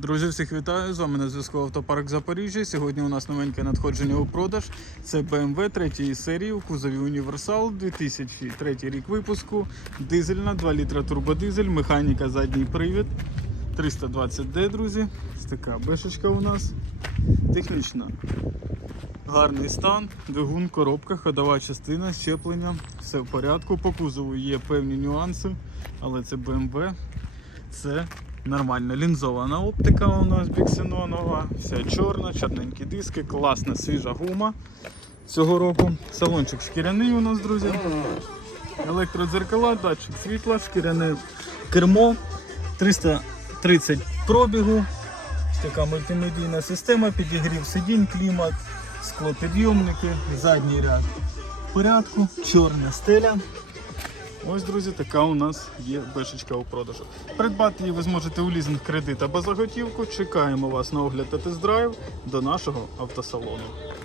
Друзі, всіх вітаю! З вами на зв'язку Автопарк Запоріжжя. Сьогодні у нас новеньке надходження у продаж. Це BMW 3 серії у кузові Універсал 2003 рік випуску. Дизельна, 2 літра турбодизель, механіка задній привід. 320D, друзі. Ось така бешечка у нас. Технічна. Гарний стан, двигун, коробка, ходова частина, щеплення. Все в порядку. По кузову є певні нюанси, але це BMW. Це нормально. Лінзована оптика у нас біксенонова, вся чорна, чорненькі диски, класна свіжа гума цього року. Салончик шкіряний у нас, друзі. Електродзеркала, датчик світла, шкіряне кермо, 330 пробігу. Така мультимедійна система, підігрів сидінь, клімат, склопідйомники, задній ряд в порядку, чорна стеля. Ось, друзі, така у нас є бешечка у продажу. Придбати її ви зможете у лізинг кредит або за готівку. Чекаємо вас на огляд та тест-драйв до нашого автосалону.